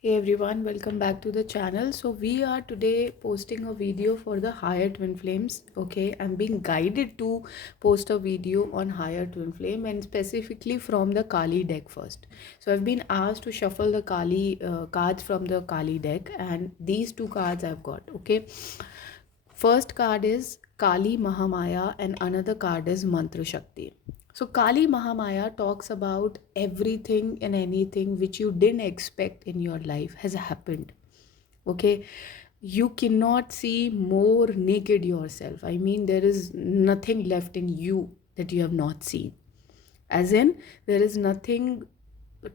Hey everyone, welcome back to the channel. So we are today posting a video for the higher twin flames. Okay, I'm being guided to post a video on higher twin flame and specifically from the Kali deck first. So I've been asked to shuffle the Kali cards from the Kali deck, and these two cards I've got. Okay, first card is Kali Mahamaya and another card is Mantra Shakti. So Kali Mahamaya talks about everything and anything which you didn't expect in your life has happened. Okay, you cannot see more naked yourself. I mean, there is nothing left in you that you have not seen. As in, there is nothing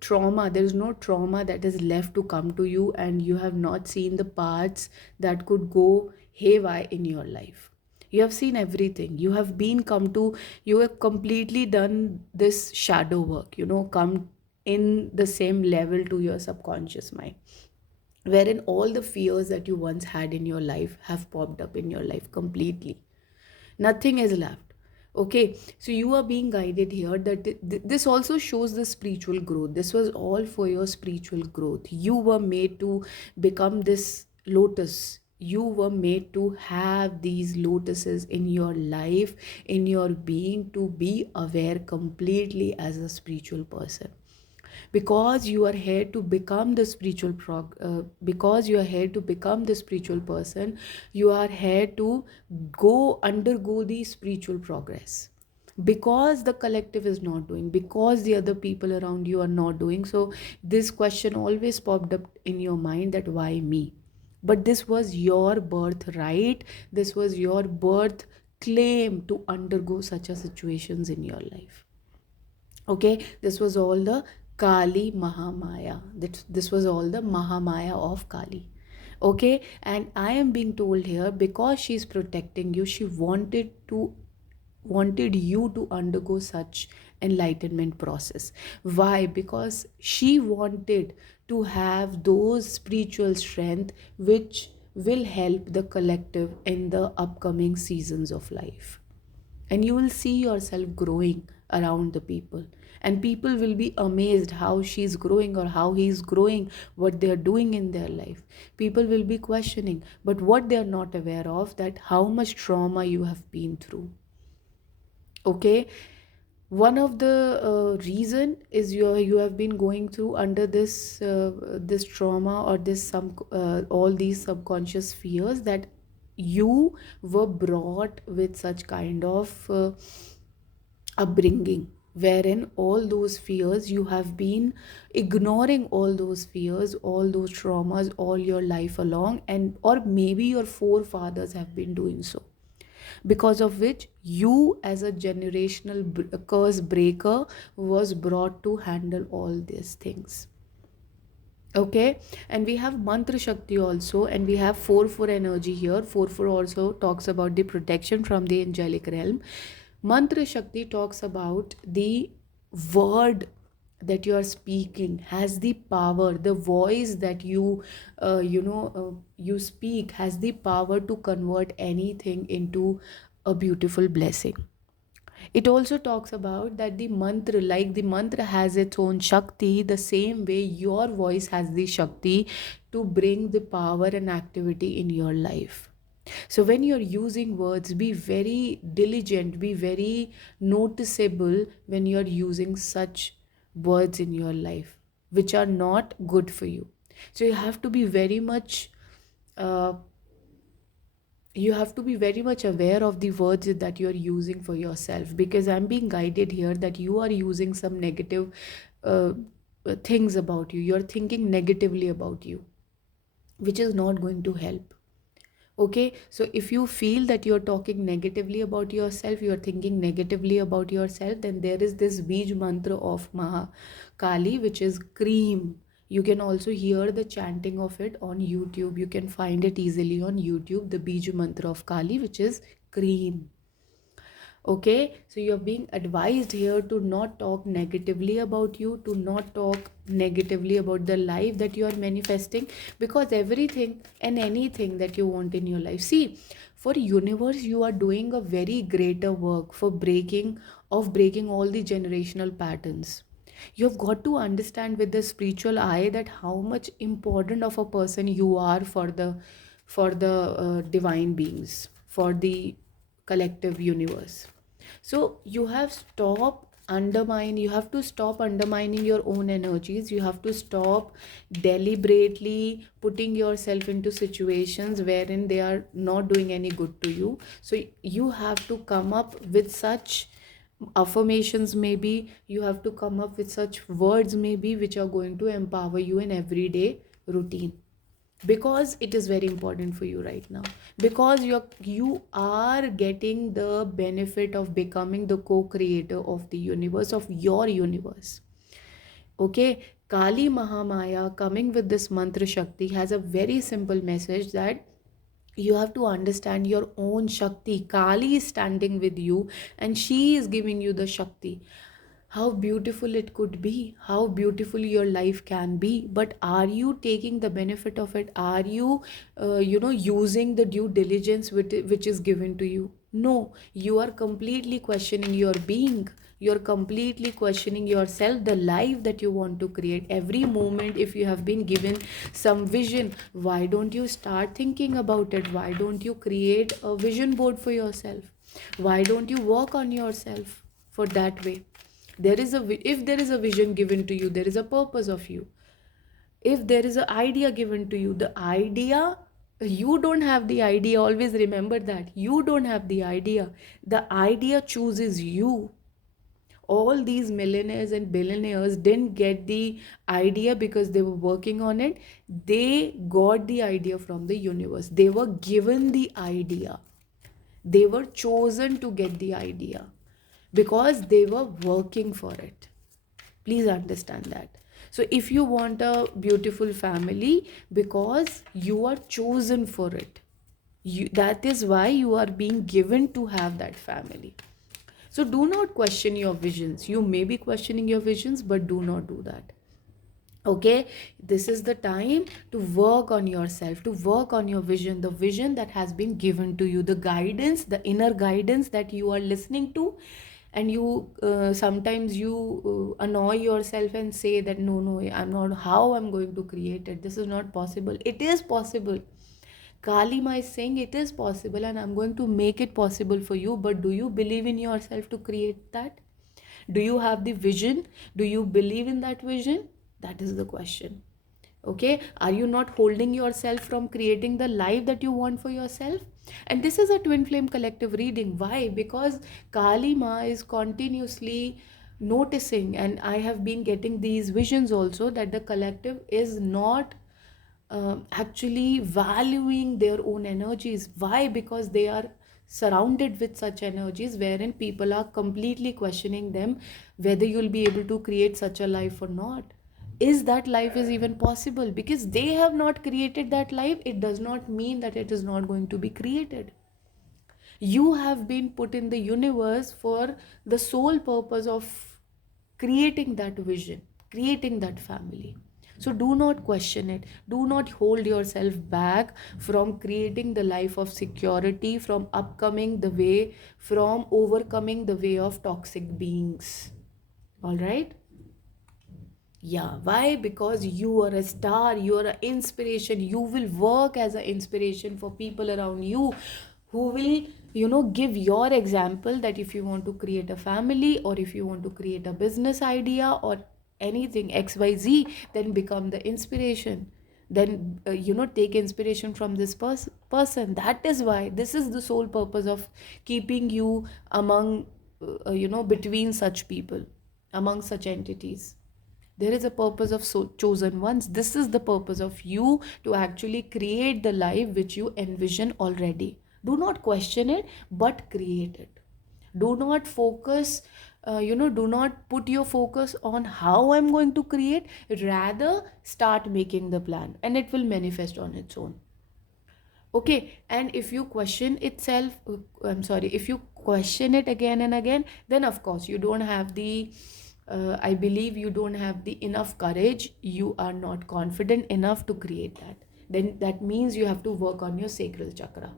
trauma, there is no trauma that is left to come to you, and you have not seen the parts that could go haywire in your life. You have seen everything. You have been come to, you have completely done this shadow work, come in the same level to your subconscious mind, wherein all the fears that you once had in your life have popped up in your life completely. Nothing is left. Okay, so you are being guided here that this also shows the spiritual growth. This was all for your spiritual growth. You were made to become this lotus. You were made to have these lotuses in your life, in your being, to be aware completely as a spiritual person, because you are here to become the because you are here to become the spiritual person. You are here to undergo the spiritual progress, because the collective is not doing, because the other people around you are not doing so. This question always popped up in your mind, that why me? But this was your birthright. This was your birth claim to undergo such a situations in your life. Okay, this was all the Kali Mahamaya. This was all the Mahamaya of Kali. Okay, and I am being told here, because she's protecting you, she wanted you to undergo such enlightenment process. Why? Because she wanted to have those spiritual strength which will help the collective in the upcoming seasons of life, and you will see yourself growing around the people, and people will be amazed how she's growing or how he's growing, what they are doing in their life. People will be questioning, but what they are not aware of, that how much trauma you have been through. Okay, one of the reason is you have been going through under this trauma, or this some all these subconscious fears, that you were brought with such kind of upbringing, wherein all those fears you have been ignoring, all those fears, all those traumas all your life along, and or maybe your forefathers have been doing so, because of which you as a generational curse breaker was brought to handle all these things. Okay, and we have mantra shakti also, and we have 4 energy here. 4 also talks about the protection from the angelic realm. Mantra shakti talks about the word that you are speaking has the power. The voice that you speak has the power to convert anything into a beautiful blessing. It also talks about that the mantra, like the mantra has its own shakti, the same way your voice has the shakti to bring the power and activity in your life. So when you're using words, be very diligent, be very noticeable when you're using such words in your life which are not good for you. So uh, you have to be very much aware of the words that you are using for yourself, because I'm being guided here that you are using some negative uh, things about you. You're thinking negatively about you, which is not going to help. Okay, so if you feel that you're talking negatively about yourself, you're thinking negatively about yourself, then there is this Bij mantra of Maa Kali, which is cream. You can also hear the chanting of it on YouTube. You can find it easily on YouTube, the Bij mantra of Kali, which is cream. Okay, so you're being advised here to not talk negatively about you, to not talk negatively about the life that you are manifesting, because everything and anything that you want in your life, see, for universe you are doing a very greater work for breaking all the generational patterns. You have got to understand with the spiritual eye that how much important of a person you are for the divine beings, for the collective universe. So you have to stop undermining your own energies. You have to stop deliberately putting yourself into situations wherein they are not doing any good to you. So you have to come up with such affirmations, maybe you have to come up with such words maybe which are going to empower you in everyday routine, because it is very important for you right now, because you are getting the benefit of becoming the co-creator of the universe, of your universe. Okay, Kali Mahamaya coming with this mantra Shakti has a very simple message that you have to understand your own Shakti. Kali is standing with you and she is giving you the Shakti. How beautiful it could be, how beautiful your life can be, but are you taking the benefit of it? Are you using the due diligence which is given to you? No, you are completely questioning your being. You're completely questioning yourself, the life that you want to create. Every moment, if you have been given some vision, why don't you start thinking about it? Why don't you create a vision board for yourself? Why don't you work on yourself for that way? If there is a vision given to you, there is a purpose of you. If there is an idea given to you, the idea, you don't have the idea. Always remember that you don't have the idea. The idea chooses you. All these millionaires and billionaires didn't get the idea because they were working on it. They got the idea from the universe. They were given the idea. They were chosen to get the idea because they were working for it. Please understand that. So if you want a beautiful family, because you are chosen for it, that is why you are being given to have that family. So do not question your visions. You may be questioning your visions, but do not do that. Okay, this is the time to work on yourself, to work on your vision, the vision that has been given to you, the guidance, the inner guidance that you are listening to. And you sometimes you annoy yourself and say that no, I'm not, how I'm going to create it, this is not possible. It is possible. Kali Ma is saying it is possible and I'm going to make it possible for you. But do you believe in yourself to create that? Do you have the vision? Do you believe in that vision? That is the question. Okay, are you not holding yourself from creating the life that you want for yourself? And this is a twin flame collective reading. Why? Because Kali Ma is continuously noticing, and I have been getting these visions also, that the collective is not actually valuing their own energies. Why? Because they are surrounded with such energies wherein people are completely questioning them whether you'll be able to create such a life or not. Is that life is even possible? Because they have not created that life, it does not mean that it is not going to be created. You have been put in the universe for the sole purpose of creating that vision, creating that family. So do not question it. Do not hold yourself back from creating the life of security, from upcoming the way, from overcoming the way of toxic beings. All right? Yeah, why? Because you are a star, you are an inspiration. You will work as an inspiration for people around you who will, give your example that if you want to create a family or if you want to create a business idea or anything XYZ, then become the inspiration. Then, take inspiration from this person. That is why this is the sole purpose of keeping you among, between such people, among such entities. There is a purpose of chosen ones. This is the purpose of you, to actually create the life which you envision already. Do not question it, but create it. Do not focus, do not put your focus on how I'm going to create. Rather, start making the plan and it will manifest on its own. Okay, and if you question itself, I'm sorry, if you question it again and again, then of course you don't have the, I believe you don't have the enough courage. You are not confident enough to create that. Then that means you have to work on your sacral chakra.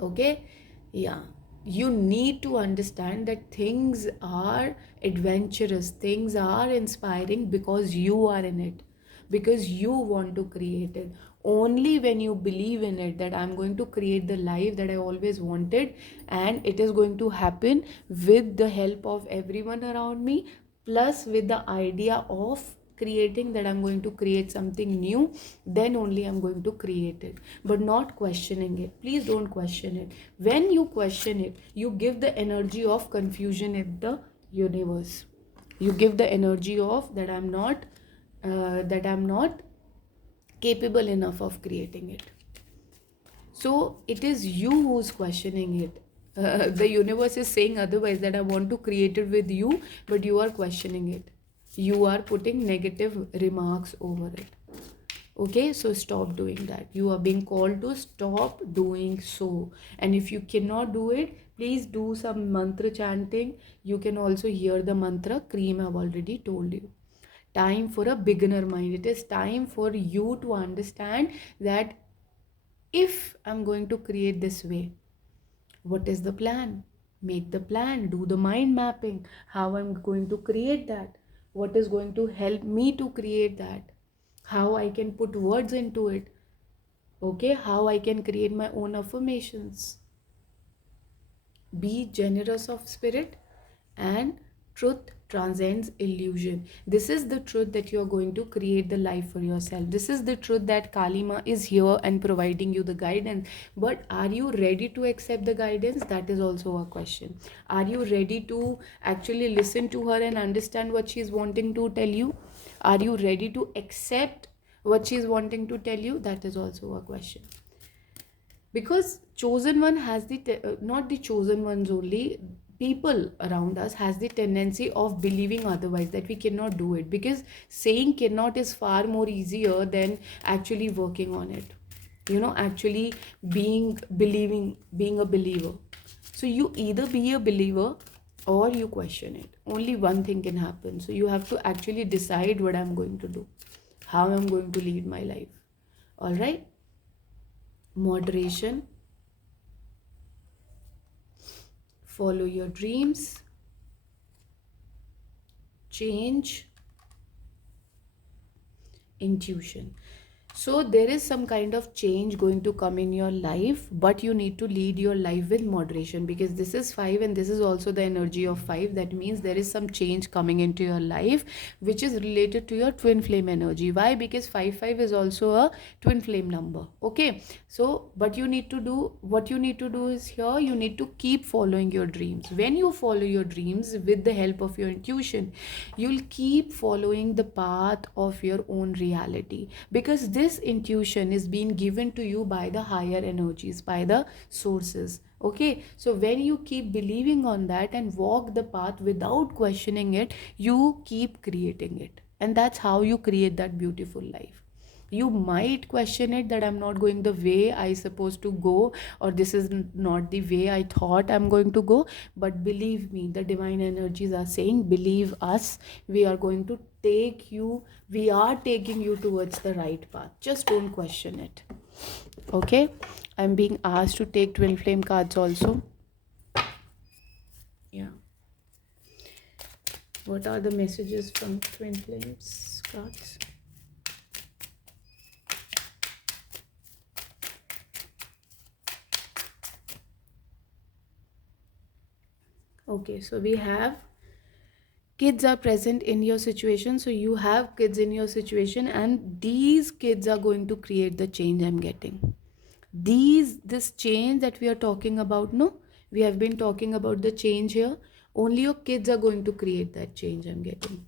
Okay, yeah. you need to understand that things are adventurous, things are inspiring because you are in it, because you want to create it. Only when you believe in it, that I'm going to create the life that I always wanted, and it is going to happen with the help of everyone around me, plus with the idea of creating, that I'm going to create something new, then only I'm going to create it, but not questioning it. Please don't question it. When you question it, you give the energy of confusion in the universe. You give the energy of that I'm not capable enough of creating it. So it is you who's questioning it. The universe is saying otherwise, that I want to create it with you, but you are questioning it. You are putting negative remarks over it. Okay, so stop doing that. You are being called to stop doing so. And if you cannot do it, please do some mantra chanting. You can also hear the mantra cream, I've already told you. Time for a beginner mind. It is time for you to understand that if I'm going to create this way, what is the plan? Make the plan, do the mind mapping. How I'm going to create that? What is going to help me to create that? How I can put words into it? Okay, how I can create my own affirmations. Be generous of spirit, and truth transcends illusion. This is the truth that you are going to create the life for yourself. This is the truth that Kalima is here and providing you the guidance. But are you ready to accept the guidance? That is also a question. Are you ready to actually listen to her and understand what she is wanting to tell you? Are you ready to accept what she is wanting to tell you? That is also a question. Because chosen one has not the chosen ones only, people around us has the tendency of believing otherwise, that we cannot do it, because saying cannot is far more easier than actually working on it, actually being a believer. So you either be a believer or you question it. Only one thing can happen. So you have to actually decide what I'm going to do, how I'm going to lead my life. All right. Moderation, follow your dreams, change, intuition. So there is some kind of change going to come in your life, but you need to lead your life with moderation, because this is 5 and this is also the energy of 5. That means there is some change coming into your life which is related to your twin flame energy. Why? Because 5 is also a twin flame number. Okay, so but you need to do what you need to do is, here you need to keep following your dreams. When you follow your dreams with the help of your intuition, you'll keep following the path of your own reality, because this intuition is being given to you by the higher energies, by the sources. Okay, so when you keep believing on that and walk the path without questioning it, you keep creating it, and that's how you create that beautiful life. You might question it, that I'm not going the way I supposed to go, or this is not the way I thought I'm going to go. But believe me, the divine energies are saying, believe us, we are going to take you, we are taking you towards the right path. Just don't question it. Okay, I'm being asked to take twin flame cards also. Yeah, what are the messages from twin flames cards? Okay, so we have kids are present in your situation. So you have kids in your situation, and these kids are going to create the change. I'm getting this change that we are talking about. No, we have been talking about the change here. Only your kids are going to create that change. I'm getting.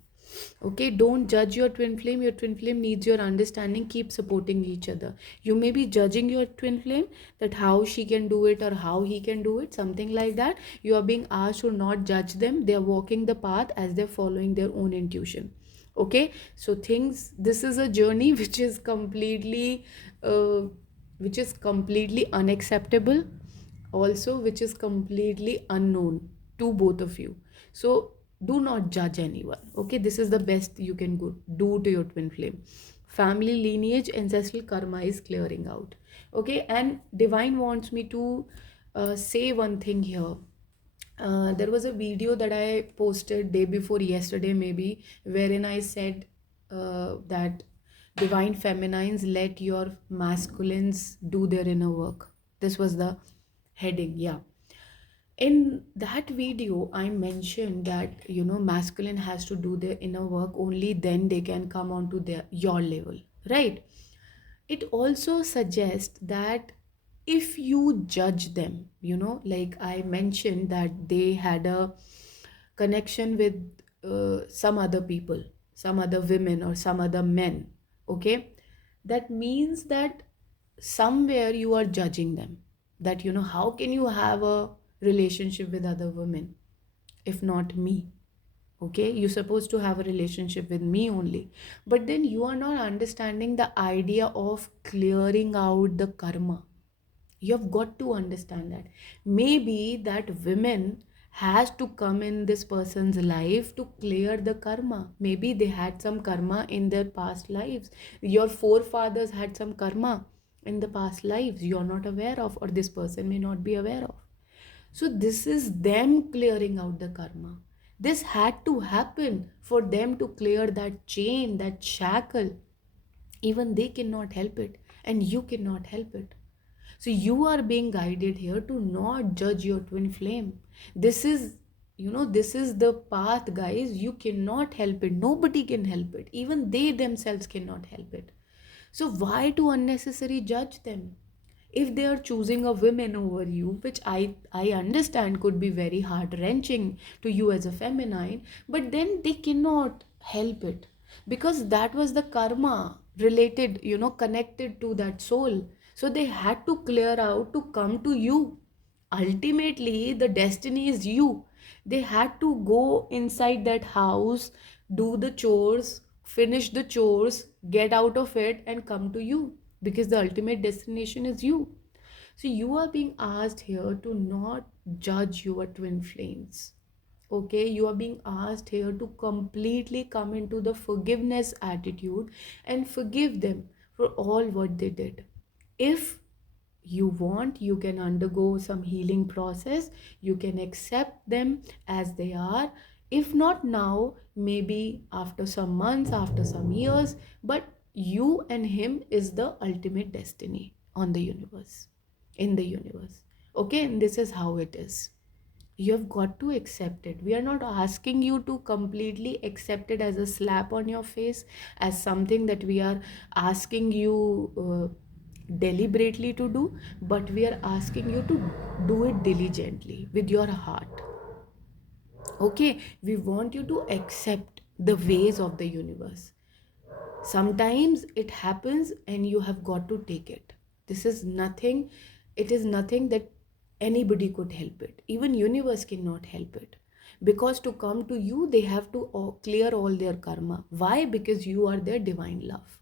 Okay, don't judge your twin flame. Your twin flame needs your understanding. Keep supporting each other. You may be judging your twin flame, that how she can do it or how he can do it, something like that. You are being asked to not judge them. They are walking the path as they're following their own intuition. Okay, so this is a journey uh, which is completely unacceptable, also which is completely unknown to both of you. So do not judge anyone. Okay, this is the best you can do to your twin flame. Family lineage, ancestral karma is clearing out. Okay, and divine wants me to say one thing here. There was a video that I posted day before yesterday, maybe, wherein I said that divine feminines, let your masculines do their inner work. This was the heading, yeah. In that video, I mentioned that masculine has to do their inner work, only then they can come onto their your level, right? It also suggests that if you judge them, like I mentioned that they had a connection with some other people, some other women, or some other men, okay, that means that somewhere you are judging them, that how can you have a relationship with other women if not me? Okay, you're supposed to have a relationship with me only, but then you are not understanding the idea of clearing out the karma. You have got to understand that maybe that women has to come in this person's life to clear the karma. Maybe they had some karma in their past lives. Your forefathers had some karma in the past lives you're not aware of, or this person may not be aware of. So this is them clearing out the karma. This had to happen for them to clear that chain, that shackle. Even they cannot help it, and you cannot help it. So you are being guided here to not judge your twin flame. This is, this is the path, guys. You cannot help it. Nobody can help it. Even they themselves cannot help it. So why to unnecessary judge them? If they are choosing a woman over you, which I understand could be very heart wrenching to you as a feminine, but then they cannot help it, because that was the karma related, connected to that soul. So they had to clear out to come to you. Ultimately the destiny is you. They had to go inside that house, do the chores, finish the chores, get out of it, and come to you, because the ultimate destination is you. So you are being asked here to not judge your twin flames. Okay, you are being asked here to completely come into the forgiveness attitude and forgive them for all what they did. If you want, you can undergo some healing process. You can accept them as they are. If not now, maybe after some months, after some years, but you and him is the ultimate destiny on the universe, in the universe. Okay, and this is how it is. You have got to accept it. We are not asking you to completely accept it as a slap on your face, as something that we are asking you deliberately to do, but we are asking you to do it diligently with your heart. Okay, we want you to accept the ways of the universe. Sometimes it happens and you have got to take it. This is nothing, it is nothing that anybody could help it. Even universe cannot help it, because to come to you they have to clear all their karma. Why? Because you are their divine love.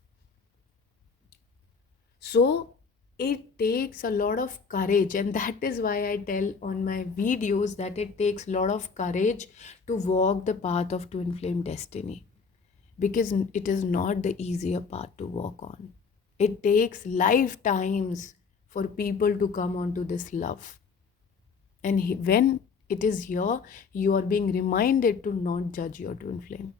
So it takes a lot of courage, and that is why I tell on my videos that it takes a lot of courage to walk the path of twin flame destiny, because it is not the easier path to walk on. It takes lifetimes for people to come onto this love. And when it is here, you are being reminded to not judge your twin flame.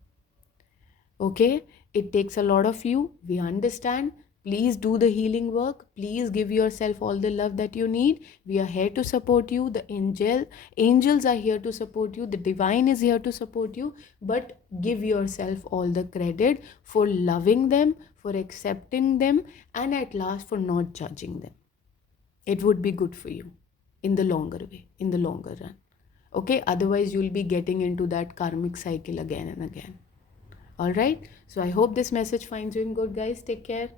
Okay, it takes a lot of you, we understand. Please do the healing work. Please give yourself all the love that you need. We are here to support you. The angels are here to support you. The divine is here to support you. But give yourself all the credit for loving them, for accepting them, and at last for not judging them. It would be good for you in the longer way, in the longer run. Okay, otherwise you'll be getting into that karmic cycle again and again. All right, so I hope this message finds you in good, guys. Take care.